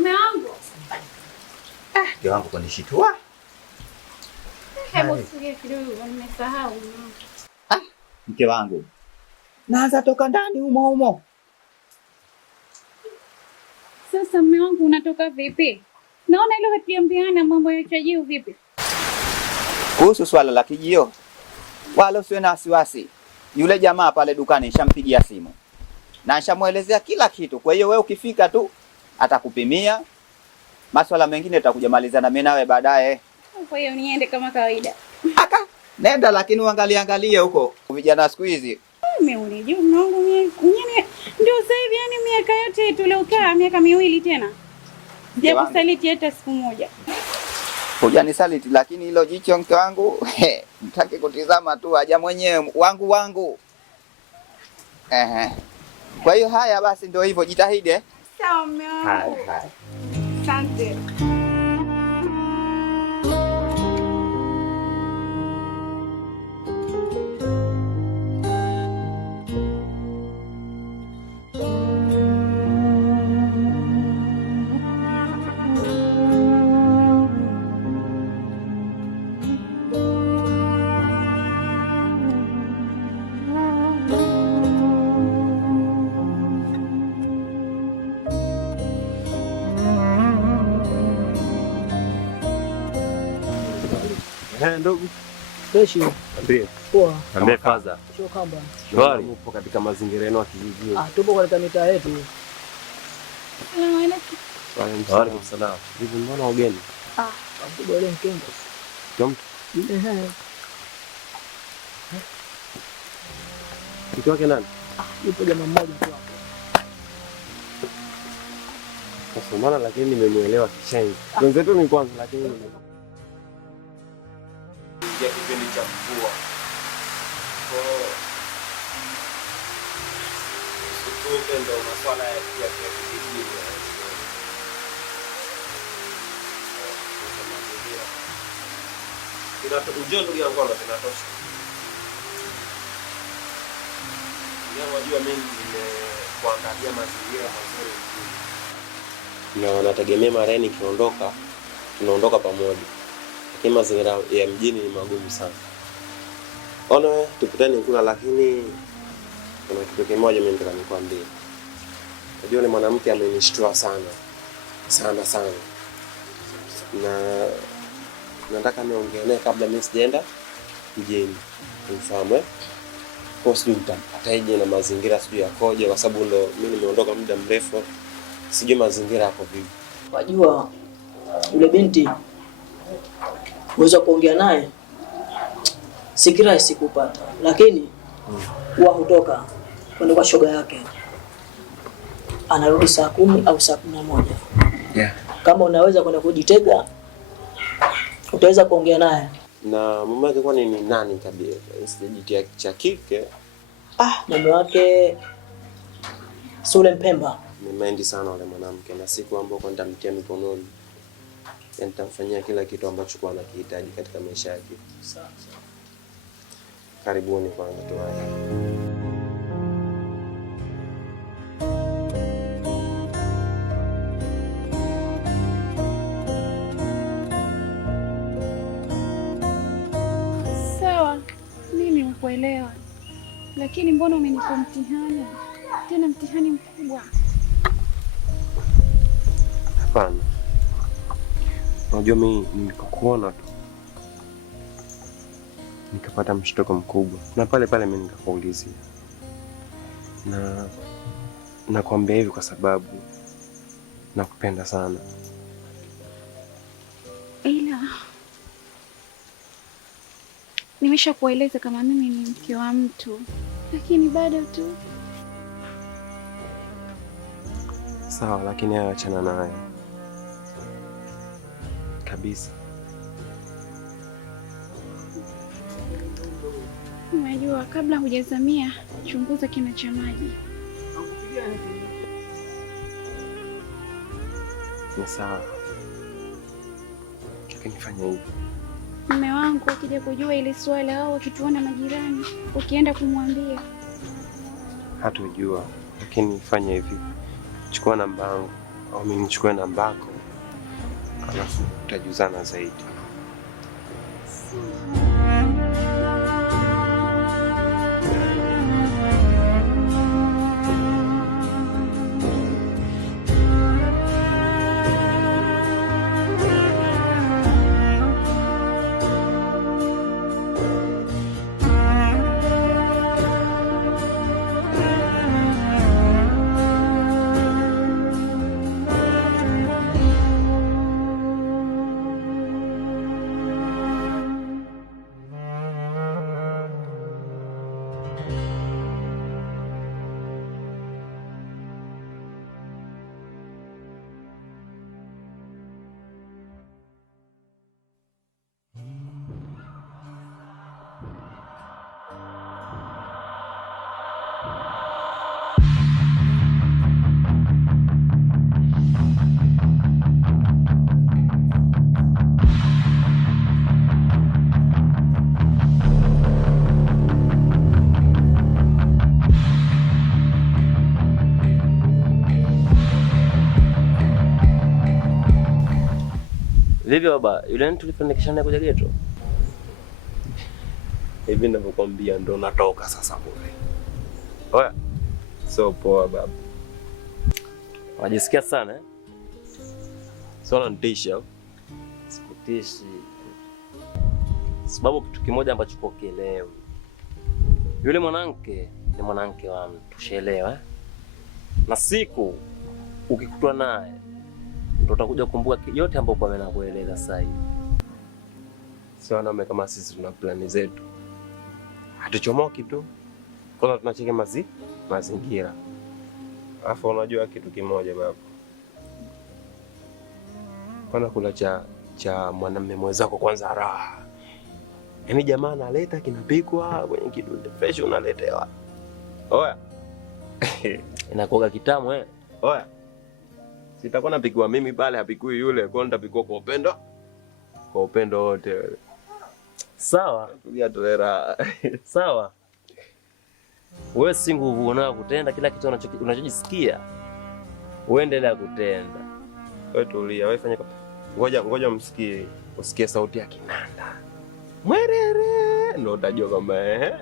Mume wangu. Mke wangu kanishitua. Hebu sige kidogo nimesahau. Mke wangu. Naanza toka ndani humo. Sasa mume wangu unatoka vipi? Naona ile hatiambiana mambo ya chajio vipi? Kuhusu swala la kijio, wala usiwe na wasiwasi. Yule jamaa pale dukani nishampigia simu. Na nishamuelezea kila kitu. Kwa hiyo wewe ukifika tu atakupimia. Masuala mengine tutakuja malizana mimi nawe baadaye. Kwa hiyo niende kama kawaida. Nenda lakini uangalie huko. Vijana siku hizi. Mimi unijua mwanangu mimi ndio sasa hivi yani miaka yote tuliokaa miaka miwili tena. Sijakusaliti hata siku moja. Hujanisaliti lakini hilo jicho mke wangu mtaki kutizama tu aja mwenyewe wangu. Kwa hiyo haya basi ndio hivyo jitahidi. Sawa mume wangu. Haya. Asante. Ndugu. Freshi. Ambie. Poa. Ambie faza. Sio kamba. Shwari. Upo katika mazingira yenu ya kijijini. Tupo katika mitaa yetu. Wa alaikum salaam. Hivi mbona wageni? Mkubwa ile mkenge. Kwa mtu? Mtu wake nani? Yupo jamaa mmoja tu hapo. Sasa maana lakini nimemuelewa kishenzi. Wenzetu ni kwanza lakini ya kipindi cha mvua. Kwa ndio masuala ya kijijini. Ujio ndugu yangu hapa tunatosha. Unajua mimi nimekuangalia mazingira mazuri. Na nategemea mareni tunaondoka pamoja. Lakini mazingira ya mjini ni magumu sana. Ona tukutane kula lakini kuna kitu kimoja mimi nataka nikwambie. Unajua yule mwanamke amenishtua sana. Na nataka niongee naye kabla mimi sijaenda mjini. Unifahamu? Kwa sababu nitapataje na mazingira sijui yakoje kwa sababu ndo mimi nimeondoka muda mrefu. Sijui mazingira yako vipi. Wajua yule binti uweza kuongea naye si kirahisi kupata, lakini huwa hutoka kwenda kwa shoga yake. Anarudi saa 10 au saa 11. Yeah. Kama unaweza kwenda kujitega utaweza kuongea naye. Na mume wake kwani ni nani kabisa? Sijitia cha kike. Mume wake Sule Mpemba. Nimendi sana wale mwanamke na siku ambayo kwenda mtia mikononi. Nitamfanyia kila kitu ambacho kwa anakihitaji katika maisha yake. Sawa. Karibuni kwanza tuwaje. Sawa. Mimi nakuelewa. Lakini mbona umenipa mtihani? Tena mtihani mkubwa. Hapana. Unajua mimi nikakuona tu. Nikapata mshtuko mkubwa. Na pale mimi nikakuulizia. Na nakwambia hivi kwa sababu nakupenda sana. Ila nimeshakueleza kama mimi ni mke wa mtu. Lakini bado tu. Sawa, lakini hayo achana nayo. Kabisa. Unajua kabla hujazamia chunguza kina cha maji. Ni sawa. Lakini fanya hivi. Mume wangu akija kujua ile swala au akituona majirani, ukienda kumwambia hatujua, lakini fanya hivi. Chukua namba yangu. au mimi nichukue namba yako, alafu tutajuzana zaidi. Vipi baba, yule mtu tulifanikisha naye kuja geto? Hivi ninavyokuambia ndo natoka sasa kule. Oya. So poa baba. Unajisikia sana eh? Sio nitisha. Sikutishi. Sababu kitu kimoja ambacho ukielewi. Yule mwanamke ni mwanamke wa mtu, shelewa. Na siku ukikutwa naye ndio utakuja kukumbuka yote ambayo kwa mimi nakueleza sasa hivi. Sio wanaume kama sisi tuna plani zetu. Hatuchomoki tu. Kwanza tunacheke mazingira. Alafu unajua kitu kimoja baba. Kwanza kula cha mwanamume mwenzako kwanza raha. Yaani jamaa analeta kinapikwa kwenye kidude fresh unaletewa. Oya. Inakuwa kitamu eh. Oya. Sitakuwa napikiwa mimi pale, hapikui yule, kwa nitapikwa kwa upendo. Kwa upendo wote. Sawa, tulia tolera. Sawa. Wewe si nguvu unao kutenda kila kitu unachojisikia. Uendelea kutenda. Wewe tulia, wewe fanya ngoja usikie sauti ya kinanda. Mwerere, ndio utajua kama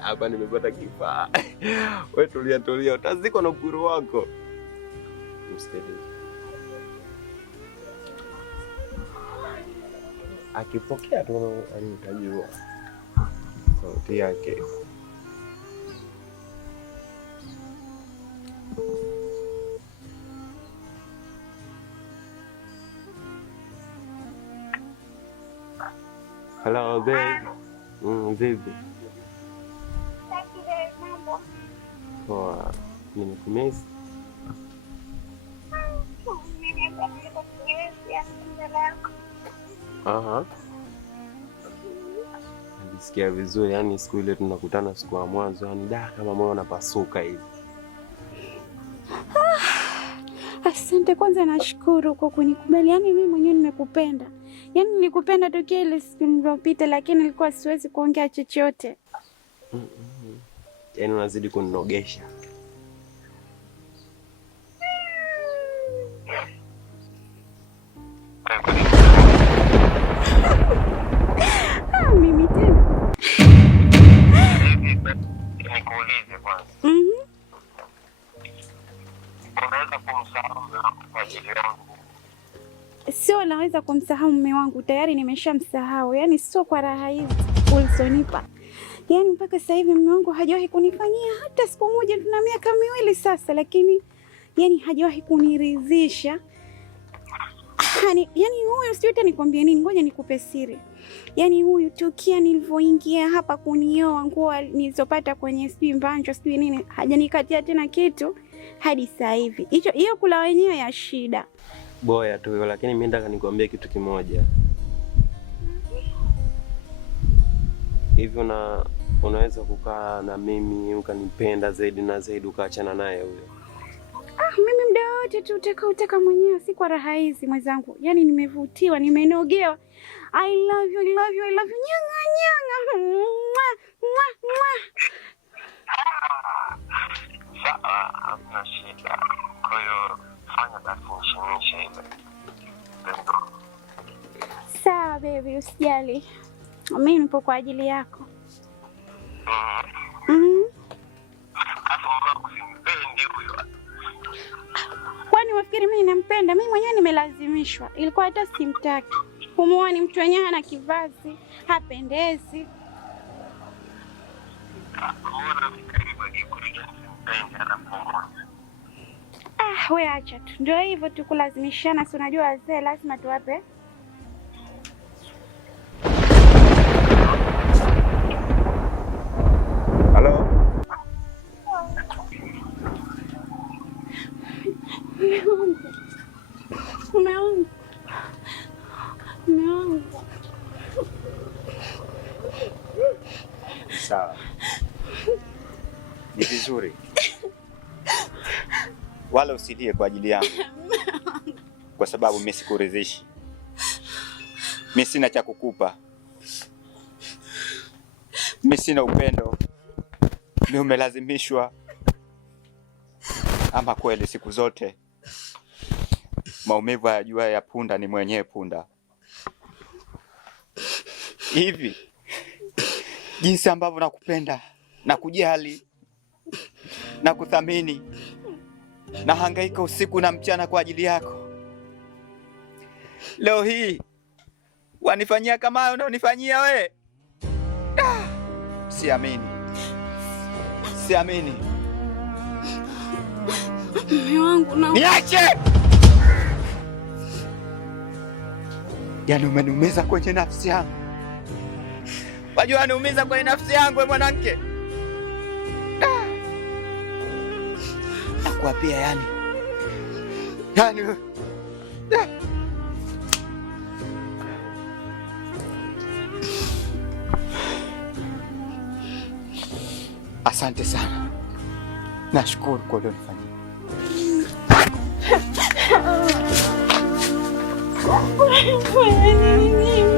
hapa nimepata kifaa. Wewe tulia, utazikwa na ukuru wako. Msikilize. Akipokea tu utajua sauti yake. Hello babe. Vipi? Poa. Nimekumisi. Aha. Najisikia vizuri, yani siku ile tunakutana siku ya mwanzo, yani kama moyo unapasuka hivi. Asante, kwanza nashukuru kwa kunikubali. Yaani mimi mwenyewe nimekupenda. Yaani nilikupenda tokea ile siku iliyopita, lakini nilikuwa siwezi kuongea chochote. Yaani unazidi kuninogesha. Mimi tena. Nikuulize kwanza. Unaweza kumsahau mume wako kwa ajili yangu? Sio, naweza kumsahau mume wangu, tayari nimeshamsahau. Yaani sio kwa raha hizi ulizonipa. Yaani mpaka sasa hivi mume wangu hajawahi kunifanyia hata siku moja, tuna miaka 2 sasa, lakini yaani hajawahi kuniridhisha. Yaani huyu sijui hata nikwambie nini, ngoja nikupe siri. Yaani huyu tokea nilivyoingia hapa kunioa, nguo nilizopata kwenye sijui mbanjo sijui nini, hajanikatia tena kitu hadi sasa hivi. Hiyo kula wenyewe ya shida. Boya tu, lakini mimi nataka nikwambie kitu kimoja. Hivyo unaweza kukaa na mimi ukanipenda zaidi na zaidi ukaachana naye huyo? Mimi muda wote tu utaka mwenyewe, si kwa raha hizi mwenzangu. Yaani nimevutiwa, nimenogewa. I love you, I love you, I love you. Nyanga. Sawa, hamna shida. Kwa hiyo fanya basi nishimishe ile pendo. Sawa baby, usijali. Mimi nipo kwa ajili yako. Kwani wafikiri mimi nampenda? Mimi mwenyewe nimelazimishwa. Ilikuwa hata simtaki. Kumuoa ni mtu wenyewe ana kivazi, hapendezi. We acha tu. Ndio hivyo tu kulazimishana, si unajua wazee lazima tuwape. Halo? Mume wangu. Sawa. Ni vizuri. Wala usilie kwa ajili yangu. Kwa sababu mimi sikuridhishi. Mimi sina cha kukupa. Mimi sina upendo. Mimi umelazimishwa. Ama kweli siku zote maumivu hayajua ya punda ni mwenyewe punda. Hivi jinsi ambavyo nakupenda na kujali na kuthamini na hangaika usiku na mchana kwa ajili yako, leo hii wanifanyia kama hayo unaonifanyia we. Siamini. Mume wangu na niache. Yaani umeniumiza kwenye nafsi yangu. Wajua niumiza kwenye nafsi yangu we mwanamke. Nakuapia yani. Asante sana. Nashukuru kwa ulionifanyia. Wewe